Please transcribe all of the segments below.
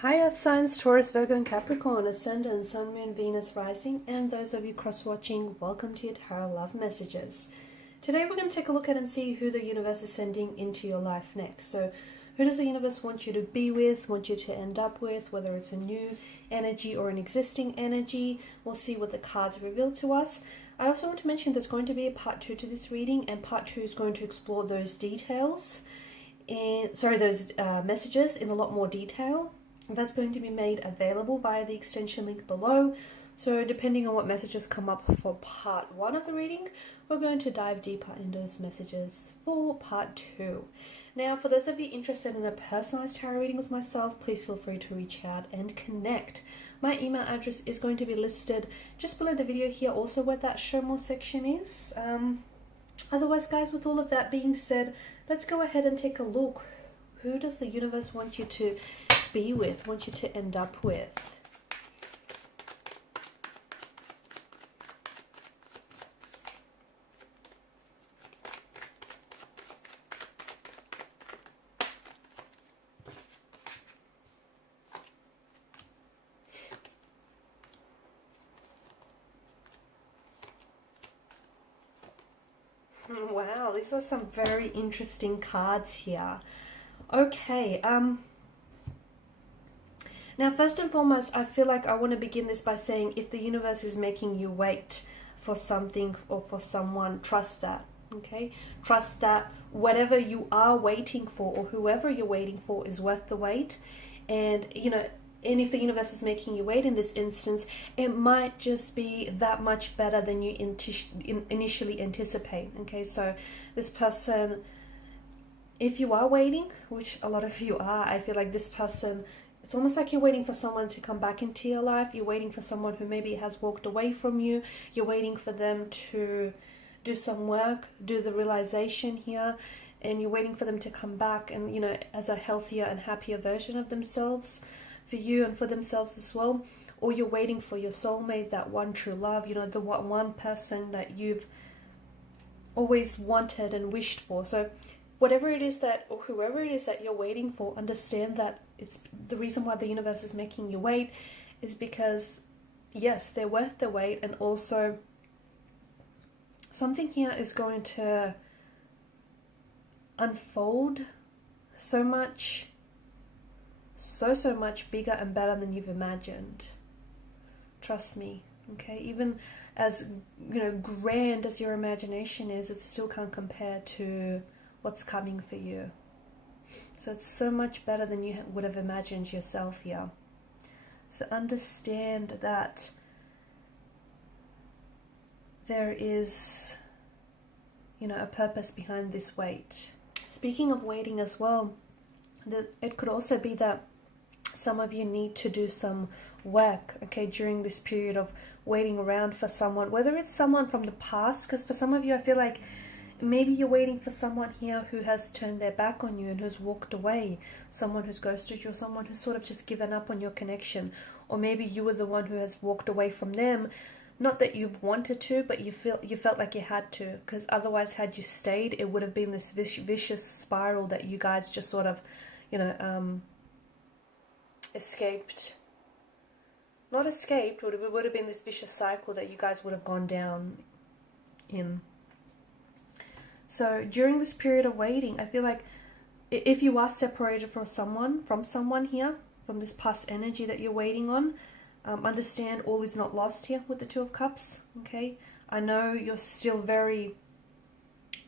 Hi Earth signs, Taurus, Virgo and Capricorn, Ascendant, Sun, Moon, Venus, Rising, and those of you cross-watching, welcome to your Tarot Love Messages. Today we're going to take a look at and see who the universe is sending into your life next. So who does the universe want you to be with, want you to end up with, whether it's a new energy or an existing energy. We'll see what the cards reveal to us. I also want to mention there's going to be a part 2 to this reading, and part 2 is going to explore those details, those messages in a lot more detail. That's going to be made available via the extension link below. So depending on what messages come up for part 1 of the reading, we're going to dive deeper into those messages for part 2. Now, for those of you interested in a personalized tarot reading with myself, please feel free to reach out and connect. My email address is going to be listed just below the video here, also where that show more section is. Otherwise, guys, with all of that being said, let's go ahead and take a look. Who does the universe want you to be with, want you to end up with? Wow, these are some very interesting cards here. Okay, now first and foremost, I feel like I want to begin this by saying if the universe is making you wait for something or for someone, trust that, okay? Trust that whatever you are waiting for or whoever you're waiting for is worth the wait. And, you know, and if the universe is making you wait in this instance, it might just be that much better than you initially anticipate, okay? So this person, if you are waiting, which a lot of you are, I feel like this person, it's almost like you're waiting for someone to come back into your life. You're waiting for someone who maybe has walked away from you. You're waiting for them to do some work, do the realization here, and you're waiting for them to come back and, you know, as a healthier and happier version of themselves for you and for themselves as well. Or you're waiting for your soulmate, that one true love, you know, the one person that you've always wanted and wished for. So whatever it is that, or whoever it is that you're waiting for, understand that it's the reason why the universe is making you wait is because, yes, they're worth the wait, and also something here is going to unfold so much bigger and better than you've imagined. Trust me, okay? Even as, you know, grand as your imagination is, it still can't compare to what's coming for you. So it's so much better than you would have imagined yourself here. So understand that there is, you know, a purpose behind this wait. Speaking of waiting as well, it could also be that some of you need to do some work, okay, during this period of waiting around for someone, whether it's someone from the past, because for some of you, I feel like maybe you're waiting for someone here who has turned their back on you and who's walked away, someone who's ghosted you, or someone who's sort of just given up on your connection. Or maybe you were the one who has walked away from them, not that you've wanted to, but you felt like you had to, because otherwise, had you stayed, it would have been this vicious spiral that you guys just sort of, you know, escaped. Not escaped, it would have been this vicious cycle that you guys would have gone down in. So during this period of waiting, I feel like if you are separated from someone here, from this past energy that you're waiting on, understand all is not lost here with the Two of Cups, okay? I know you're still very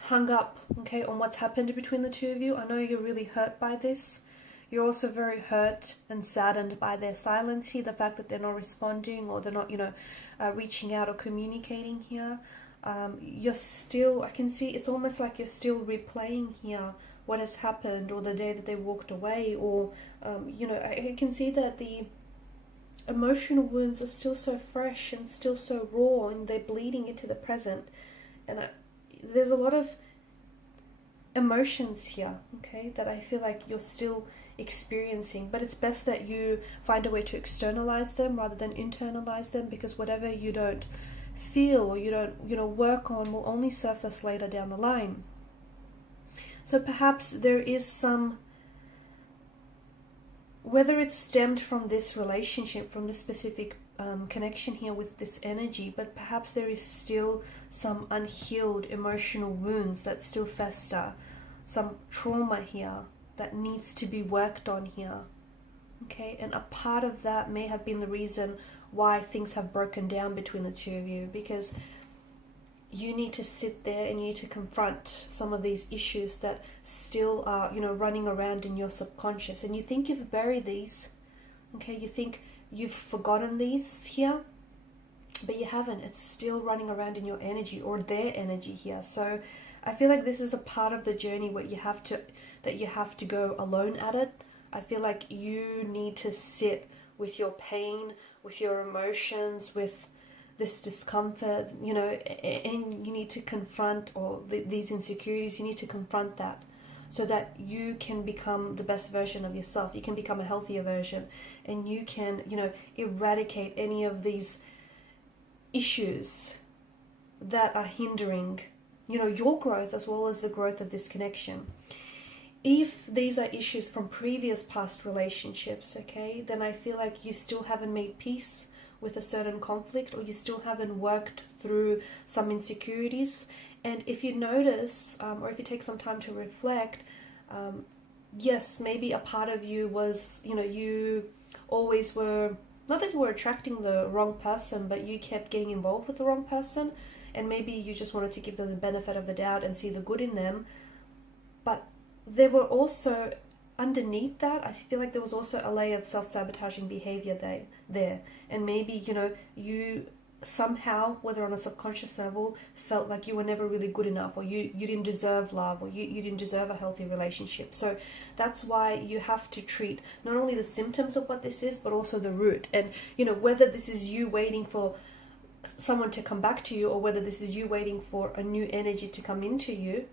hung up, okay, on what's happened between the two of you. I know you're really hurt by this. You're also very hurt and saddened by their silence here, the fact that they're not responding or they're not, you know, reaching out or communicating here. You're still, I can see, it's almost like you're still replaying here what has happened, or the day that they walked away, or, you know, I can see that the emotional wounds are still so fresh and still so raw, and they're bleeding into the present. And there's a lot of emotions here, okay, that I feel like you're still experiencing, but it's best that you find a way to externalize them rather than internalize them, because whatever you don't feel or you don't, you know, work on will only surface later down the line. So perhaps there is some whether it's stemmed from this relationship, from this specific connection here with this energy, but perhaps there is still some unhealed emotional wounds that still fester, some trauma here that needs to be worked on here. Okay, and a part of that may have been the reason why things have broken down between the two of you, because you need to sit there and you need to confront some of these issues that still are, you know, running around in your subconscious, and you think you've buried these. Okay, you think you've forgotten these here, but you haven't. It's still running around in your energy, or their energy here. So I feel like this is a part of the journey where you have to go alone at it. I feel like you need to sit with your pain, with your emotions, with this discomfort, you know, and you need to confront these insecurities. You need to confront that so that you can become the best version of yourself. You can become a healthier version, and you can, you know, eradicate any of these issues that are hindering, you know, your growth as well as the growth of this connection. If these are issues from previous past relationships, okay, then I feel like you still haven't made peace with a certain conflict, or you still haven't worked through some insecurities. And if you notice, or if you take some time to reflect, yes, maybe a part of you was, you know, you always were, not that you were attracting the wrong person, but you kept getting involved with the wrong person, and maybe you just wanted to give them the benefit of the doubt and see the good in them. But there were also, underneath that, I feel like there was also a layer of self-sabotaging behavior there. And maybe, you know, you somehow, whether on a subconscious level, felt like you were never really good enough, or you didn't deserve love, or you didn't deserve a healthy relationship. So that's why you have to treat not only the symptoms of what this is, but also the root. And, you know, whether this is you waiting for someone to come back to you, or whether this is you waiting for a new energy to come into you,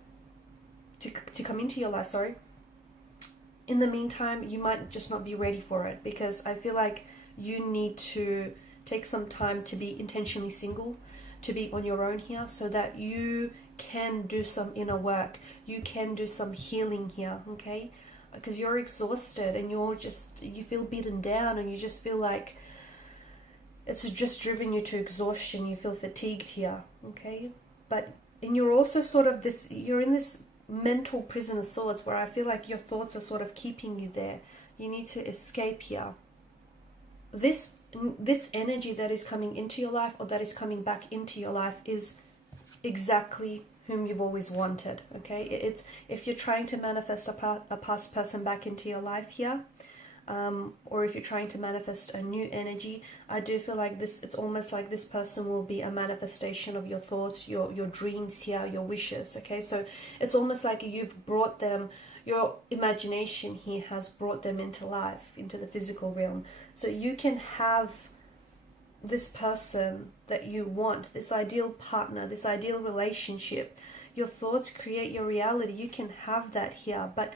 to come into your life, sorry. In the meantime, you might just not be ready for it, because I feel like you need to take some time to be intentionally single, to be on your own here, so that you can do some inner work, you can do some healing here, okay? Because you're exhausted and you feel beaten down, and you just feel like it's just driven you to exhaustion. You feel fatigued here, okay? And you're also sort of you're in this mental prison of sorts, where I feel like your thoughts are sort of keeping you there. You need to escape here. This energy that is coming into your life, or that is coming back into your life, is exactly whom you've always wanted, okay? It's if you're trying to manifest a past person back into your life here, or if you're trying to manifest a new energy, I do feel like it's almost like this person will be a manifestation of your thoughts, your dreams here, your wishes, okay? So it's almost like you've brought them, your imagination here has brought them into life, into the physical realm. So you can have this person that you want, this ideal partner, this ideal relationship. Your thoughts create your reality. You can have that here, but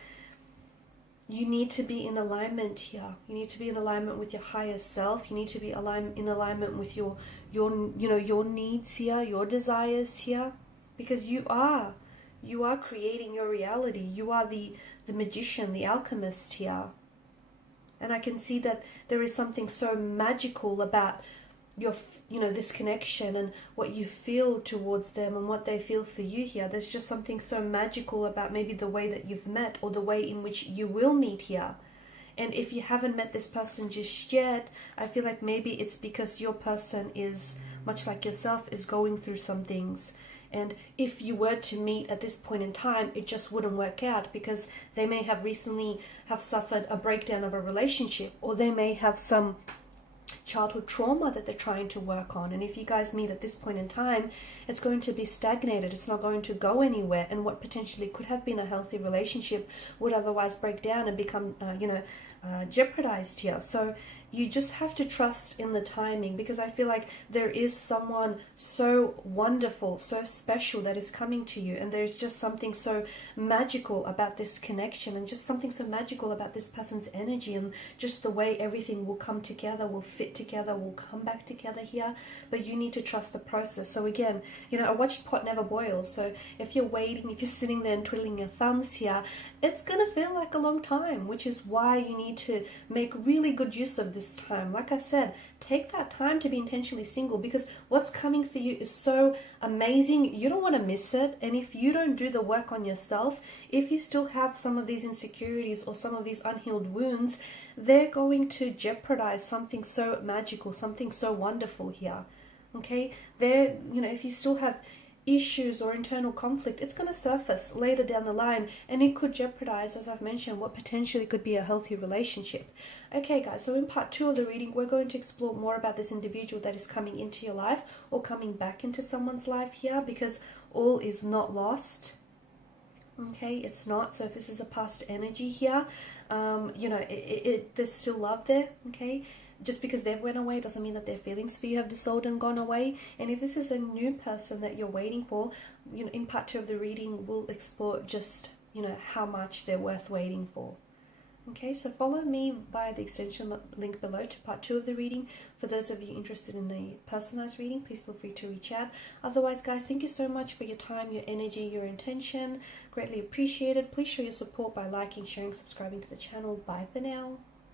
you need to be in alignment here. You need to be in alignment with your higher self. You need to be in alignment with your needs here, your desires here, because you are creating your reality. You are the magician, the alchemist here. And I can see that there is something so magical about this connection, and what you feel towards them and what they feel for you here. There's just something so magical about maybe the way that you've met, or the way in which you will meet here. And if you haven't met this person just yet, I feel like maybe it's because your person is, much like yourself, is going through some things. And if you were to meet at this point in time, it just wouldn't work out, because they may have recently suffered a breakdown of a relationship, or they may have some childhood trauma that they're trying to work on. And if you guys meet at this point in time, it's going to be stagnated. It's not going to go anywhere. And what potentially could have been a healthy relationship would otherwise break down and become, jeopardized here. So you just have to trust in the timing, because I feel like there is someone so wonderful, so special that is coming to you, and there's just something so magical about this connection, and just something so magical about this person's energy, and just the way everything will come together, will fit together, will come back together here. But you need to trust the process. So again, a watched pot never boils. So if you're waiting, if you're sitting there and twiddling your thumbs here, it's going to feel like a long time, which is why you need to make really good use of this time. Like I said, take that time to be intentionally single, because what's coming for you is so amazing. You don't want to miss it. And if you don't do the work on yourself, if you still have some of these insecurities or some of these unhealed wounds, they're going to jeopardize something so magical, something so wonderful here. Okay, there, if you still have issues or internal conflict, it's going to surface later down the line, and it could jeopardize, as I've mentioned, what potentially could be a healthy relationship. Okay guys, so in part 2 of the reading, we're going to explore more about this individual that is coming into your life or coming back into someone's life here, because all is not lost. Okay, it's not. So if this is a past energy here, there's still love there. Okay, just because they've went away doesn't mean that their feelings for you have dissolved and gone away. And if this is a new person that you're waiting for, in part 2 of the reading, we'll explore just, how much they're worth waiting for. Okay, so follow me via the extension link below to part 2 of the reading. For those of you interested in a personalized reading, please feel free to reach out. Otherwise, guys, thank you so much for your time, your energy, your intention. Greatly appreciated. Please show your support by liking, sharing, subscribing to the channel. Bye for now.